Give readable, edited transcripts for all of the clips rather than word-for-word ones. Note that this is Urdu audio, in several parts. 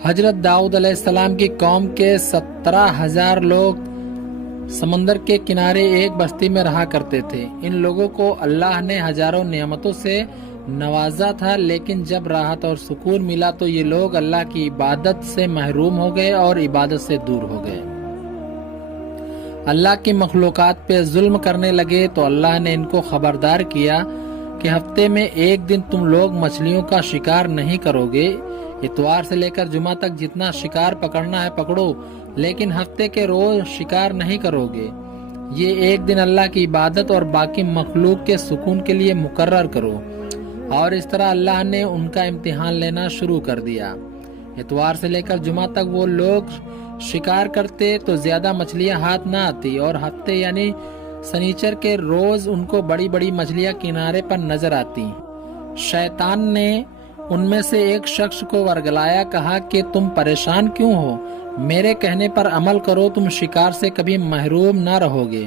حضرت داؤد علیہ السلام کی قوم کے 17,000 لوگ سمندر کے کنارے ایک بستی میں رہا کرتے تھے۔ ان لوگوں کو اللہ نے ہزاروں نعمتوں سے نوازا تھا، لیکن جب راحت اور سکون ملا تو یہ لوگ اللہ کی عبادت سے محروم ہو گئے اور عبادت سے دور ہو گئے۔ اللہ کی مخلوقات پہ ظلم کرنے لگے تو اللہ نے ان کو خبردار کیا کہ ہفتے میں ایک دن تم لوگ مچھلیوں کا شکار نہیں کرو گے۔ اتوار سے لے کر جمعہ تک جتنا شکار پکڑنا ہے پکڑو، لیکن ہفتے کے روز شکار نہیں کرو گے۔ یہ ایک دن اللہ کی عبادت اور باقی مخلوق کے سکون کے لیے مقرر کرو۔ اور اس طرح اللہ نے ان کا امتحان لینا شروع کر دیا۔ اتوار سے لے کر جمعہ تک وہ لوگ شکار کرتے تو زیادہ مچھلیاں ہاتھ نہ آتی، اور ہفتے یعنی سنیچر کے روز ان کو بڑی بڑی مچھلیاں کنارے پر نظر آتی۔ شیطان نے ان میں سے ایک شخص کو ورگلایا، کہا کہ تم پریشان کیوں ہو؟ میرے کہنے پر عمل کرو، تم شکار سے کبھی محروم نہ رہو گے۔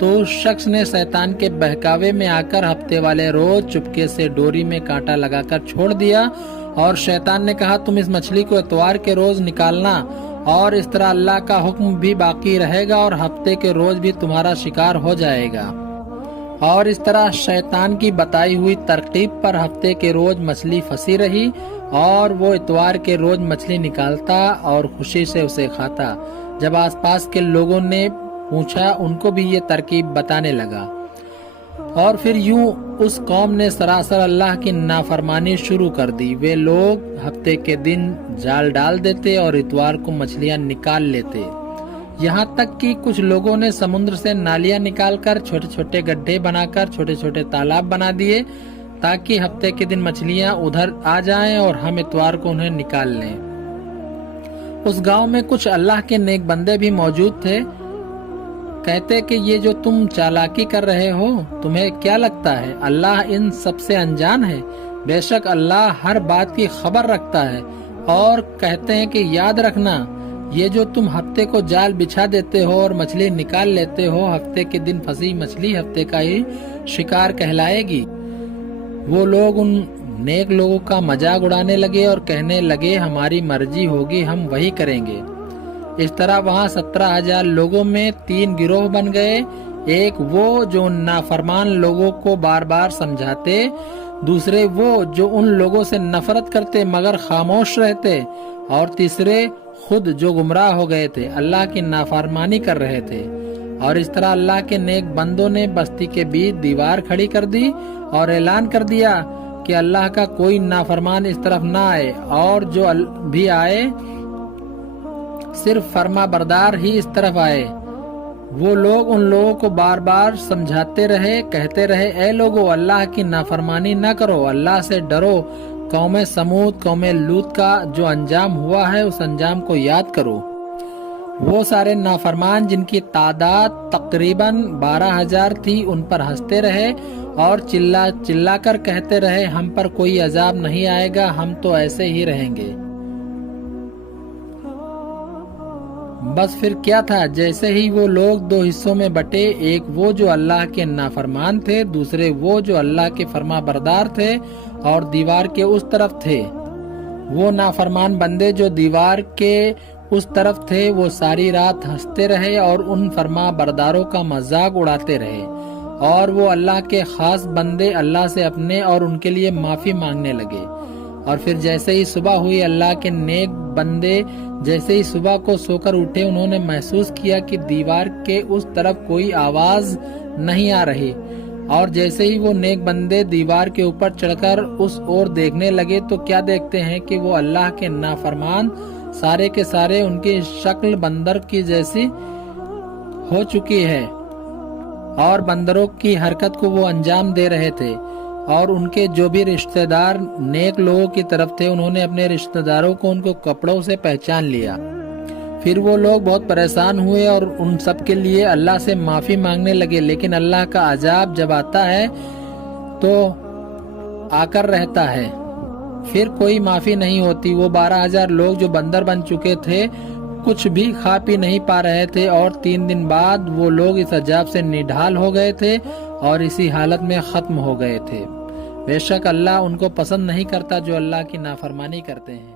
تو اس شخص نے شیطان کے بہکاوے میں آ کر ہفتے والے روز چپکے سے ڈوری میں کانٹا لگا کر چھوڑ دیا، اور شیطان نے کہا تم اس مچھلی کو اتوار کے روز نکالنا، اور اس طرح اللہ کا حکم بھی باقی رہے گا اور ہفتے کے روز بھی تمہارا شکار ہو جائے گا۔ اور اس طرح شیطان کی بتائی ہوئی ترکیب پر ہفتے کے روز مچھلی پھنسی رہی، اور وہ اتوار کے روز مچھلی نکالتا اور خوشی سے اسے کھاتا۔ جب آس پاس کے لوگوں نے پوچھا، ان کو بھی یہ ترکیب بتانے لگا، اور پھر یوں اس قوم نے سراسر اللہ کی نافرمانی شروع کر دی۔ وہ لوگ ہفتے کے دن جال ڈال دیتے اور اتوار کو مچھلیاں نکال لیتے، یہاں تک کہ کچھ لوگوں نے سمندر سے نالیاں نکال کر چھوٹے چھوٹے گڈھے بنا کر چھوٹے چھوٹے تالاب بنا دیے، تاکہ ہفتے کے دن مچھلیاں ادھر آ جائیں اور ہم اتوار کو انہیں نکال لیں۔ اس گاؤں میں کچھ اللہ کے نیک بندے بھی موجود تھے۔ کہتے کہ یہ جو تم چالاکی کر رہے ہو، تمہیں کیا لگتا ہے اللہ ان سب سے انجان ہے؟ بے شک اللہ ہر بات کی خبر رکھتا ہے۔ اور کہتے ہیں کہ یاد رکھنا، یہ جو تم ہفتے کو جال بچھا دیتے ہو اور مچھلی نکال لیتے ہو، ہفتے کے دن پھنسی مچھلی ہفتے کا ہی شکار کہلائے گی۔ وہ لوگ ان نیک لوگوں کا مذاق اڑانے لگے اور کہنے لگے ہماری مرضی ہوگی ہم وہی کریں گے۔ اس طرح وہاں 17,000 لوگوں میں 3 گروہ بن گئے۔ ایک وہ جو نافرمان لوگوں کو بار بار سمجھاتے، دوسرے وہ جو ان لوگوں سے نفرت کرتے مگر خاموش رہتے، اور تیسرے خود جو گمراہ ہو گئے تھے، اللہ کی نافرمانی کر رہے تھے۔ اور اس طرح اللہ کے نیک بندوں نے بستی کے بیچ دیوار کھڑی کر دی اور اعلان کر دیا کہ اللہ کا کوئی نافرمان اس طرف نہ آئے، اور جو بھی آئے صرف فرما بردار ہی اس طرف آئے۔ وہ لوگ ان لوگوں کو بار بار سمجھاتے رہے، کہتے رہے اے لوگو اللہ کی نافرمانی نہ کرو، اللہ سے ڈرو۔ قوم سمود، قوم لوط کا جو انجام ہوا ہے اس انجام کو یاد کرو۔ وہ سارے نافرمان جن کی تعداد تقریباً 12,000 تھی، ان پر ہنستے رہے اور چلا کر کہتے رہے ہم پر کوئی عذاب نہیں آئے گا، ہم تو ایسے ہی رہیں گے۔ بس پھر کیا تھا، جیسے ہی وہ لوگ 2 حصوں میں بٹے، ایک وہ جو اللہ کے نافرمان تھے، دوسرے وہ جو اللہ کے فرما بردار تھے اور دیوار کے اس طرف تھے۔ وہ نافرمان بندے جو دیوار کے اس طرف تھے وہ ساری رات ہنستے رہے اور ان فرما برداروں کا مذاق اڑاتے رہے، اور وہ اللہ کے خاص بندے اللہ سے اپنے اور ان کے لیے معافی مانگنے لگے۔ اور پھر جیسے ہی صبح ہوئی، اللہ کے نیک بندے جیسے ہی صبح کو سو کر اٹھے، انہوں نے محسوس کیا کہ دیوار کے اس طرف کوئی آواز نہیں آ رہی، اور جیسے ہی وہ نیک بندے دیوار کے اوپر چڑھ کر اس اور دیکھنے لگے تو کیا دیکھتے ہیں کہ وہ اللہ کے نافرمان سارے کے سارے ان کی شکل بندر کی جیسی ہو چکی ہے، اور بندروں کی حرکت کو وہ انجام دے رہے تھے۔ اور ان کے جو بھی رشتہ دار نیک لوگوں کی طرف تھے، انہوں نے اپنے رشتہ داروں کو ان کو کپڑوں سے پہچان لیا۔ پھر وہ لوگ بہت پریشان ہوئے اور ان سب کے لیے اللہ سے معافی مانگنے لگے، لیکن اللہ کا عذاب جب آتا ہے تو آ کر رہتا ہے، پھر کوئی معافی نہیں ہوتی۔ وہ 12,000 لوگ جو بندر بن چکے تھے کچھ بھی کھا پی نہیں پا رہے تھے، اور 3 دن بعد وہ لوگ اس عذاب سے نڈھال ہو گئے تھے اور اسی حالت میں ختم ہو گئے تھے۔ بے شک اللہ ان کو پسند نہیں کرتا جو اللہ کی نافرمانی کرتے ہیں۔